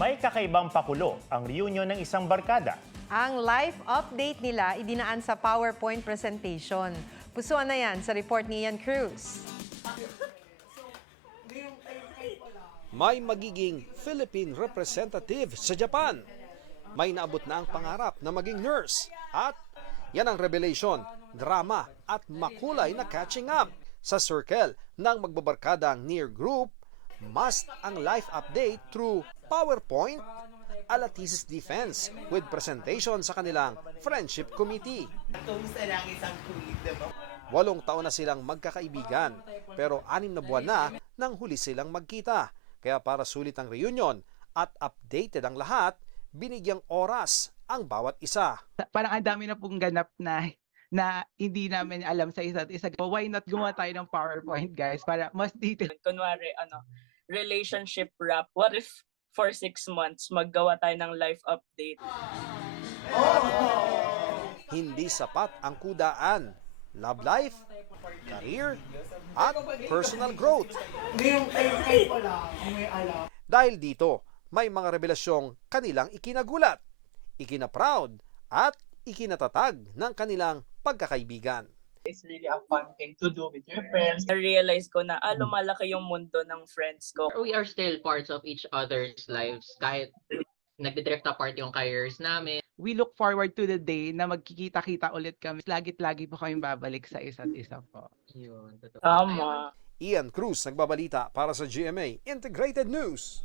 May kakaibang pakulo ang reunion ng isang barkada. Ang life update nila idinaan sa PowerPoint presentation. Pusuan na yan sa report ni Ian Cruz. May magiging Philippine representative sa Japan. May naabot na ang pangarap na maging nurse. At yan ang revelation, drama at makulay na catching up. Sa circle ng magbabarkadang near group, must ang life update through PowerPoint ala Thesis Defense with presentation sa kanilang friendship committee. 8 taon na silang magkakaibigan pero 6 na buwan na nang huli silang magkita. Kaya para sulit ang reunion at updated ang lahat, binigyang oras ang bawat isa. Parang ang dami na pong ganap na hindi namin alam sa isa't isa. Why not gumawa tayo ng PowerPoint, guys, para mas detailed? Kunwari, relationship wrap. What if for 6 months, maggawa tayo ng life update? Hindi sapat ang kudaan, love life, career, at personal growth. Dahil dito, may mga revelasyong kanilang ikinagulat, ikinaproud, at ikinatatag ng kanilang pagkakaibigan. It's really a fun thing to do with your friends. Na-realize ko na, lumalaki yung mundo ng friends ko. We are still parts of each other's lives kahit nagdidrift apart yung careers namin. We look forward to the day na magkikita-kita ulit kami. Lagi-lagi po kami babalik sa isa't isa po. Yun, totoo. Tama. Ian Cruz nagbabalita para sa GMA Integrated News.